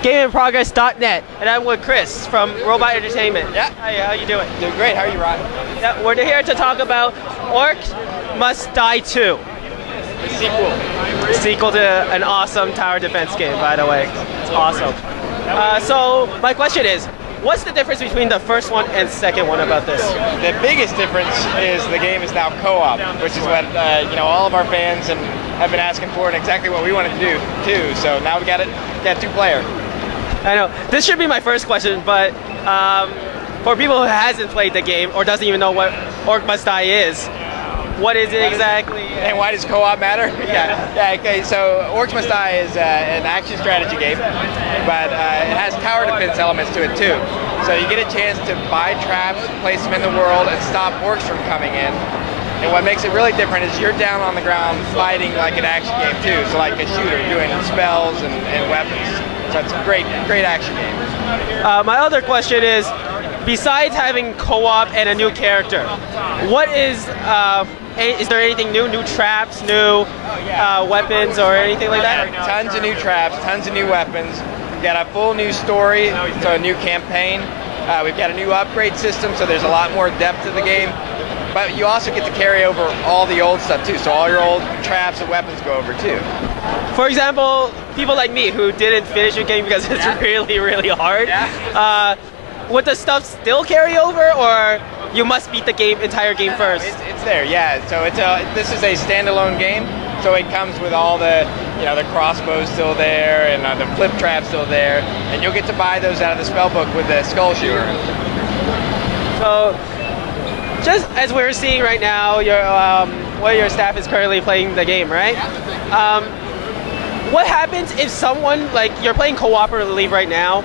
GameInProgress.net, and I'm with Chris from Robot Entertainment. Yeah. Hi, how you doing? Doing great. How are you, Ron? Yeah, we're here to talk about Orcs Must Die 2. The sequel. Sequel to an awesome tower defense game, by the way. It's awesome. So my question is, what's the difference between the first one and second one about this? The biggest difference is the game is now co-op, which is what all of our fans and have been asking for, and exactly what we wanted to do too. So now we got it. Got two-player. I know this should be my first question, but for people who hasn't played the game or doesn't even know what Orcs Must Die is, what is it exactly? And why does co-op matter? Yeah. Okay. So Orcs Must Die is an action strategy game, but it has tower defense elements to it too. So you get a chance to buy traps, place them in the world, and stop orcs from coming in. And what makes it really different is you're down on the ground fighting like an action game too. So like a shooter, doing spells and weapons. So it's a great action game. My other question is, besides having co-op and a new character, what is there anything new? New traps, new weapons, or anything like that? Tons of new traps, tons of new weapons. We've got a full new story, so a new campaign. We've got a new upgrade system, so there's a lot more depth to the game. But you also get to carry over all the old stuff too, so all your old traps and weapons go over too. For example, people like me who didn't finish your game because it's really, really hard, would the stuff still carry over, or you must beat the entire game first? It's there, yeah. So this is a standalone game, so it comes with all the the crossbows still there, and the flip trap still there, and you'll get to buy those out of the spellbook with the skull shooter. So, just as we're seeing right now, one of your staff is currently playing the game, right? What happens if someone, like, you're playing cooperatively right now,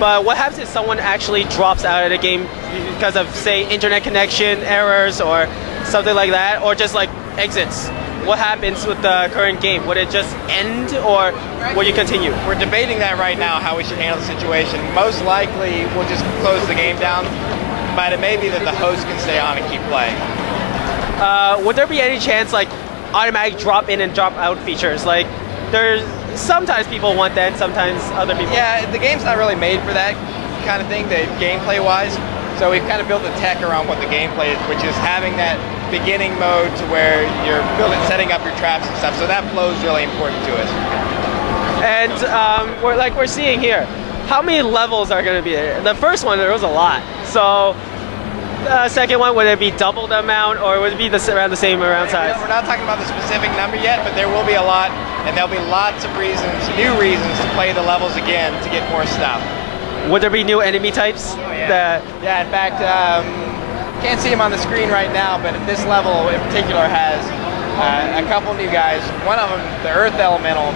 but what happens if someone actually drops out of the game because of, say, internet connection errors or something like that, or just like exits? What happens with the current game? Would it just end, or will you continue? We're debating that right now, how we should handle the situation. Most likely, we'll just close the game down, but it may be that the host can stay on and keep playing. Would there be any chance, like, automatic drop in and drop out features? Like, there's sometimes people want that, sometimes other people. Yeah, the game's not really made for that kind of thing, the gameplay-wise. So we've kind of built the tech around what the gameplay is, which is having that beginning mode to where you're setting up your traps and stuff. So that flow is really important to us. And we're seeing here, how many levels are going to be there? The first one, there was a lot. So the second one, would it be double the amount, or would it be around the same size? We're not talking about the specific number yet, but there will be a lot, and there'll be lots of new reasons to play the levels again to get more stuff. Would there be new enemy types? Oh, yeah. In fact, can't see them on the screen right now, but this level in particular has a couple new guys. One of them, the Earth Elemental,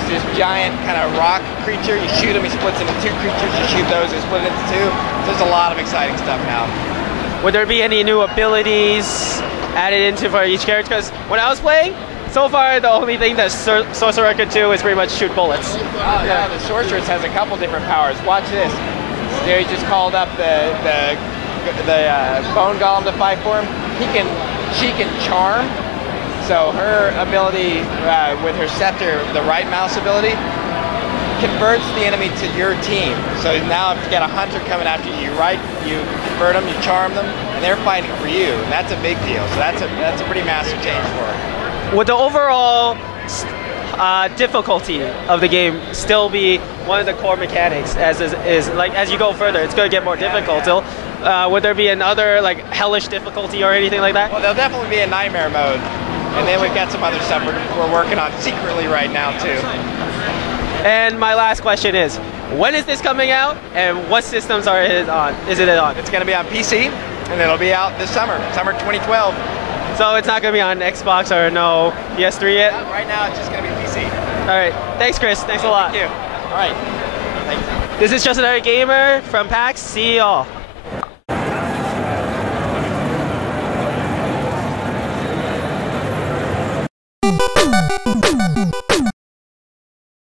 is this giant kind of rock creature. You shoot him, he splits into two creatures. You shoot those, they split into two. So there's a lot of exciting stuff now. Would there be any new abilities added into for each character? Because when I was playing, so far the only thing that Sorcerer could do is pretty much shoot bullets. Oh yeah, the Sorceress has a couple different powers. Watch this. There, he just called up the Bone Golem to fight for him. She can charm. So her ability with her scepter, the right mouse ability, converts the enemy to your team. So now if you got a hunter coming after you, you convert them, you charm them, and they're fighting for you. And that's a big deal. So that's a pretty massive change for her. Would the overall difficulty of the game still be one of the core mechanics? As you go further, it's going to get more difficult. Would there be another like hellish difficulty or anything like that? Well, there'll definitely be a nightmare mode. And then we've got some other stuff we're working on secretly right now too. And my last question is, when is this coming out, and what systems are it on? Is it on? It's going to be on PC, and it'll be out this summer 2012. So it's not going to be on Xbox or no PS3 yet? Right now, it's just going to be PC. All right. Thanks, Chris. Thanks a lot. Thank you. All right. Thanks. This is Just Another Gamer from PAX. See y'all.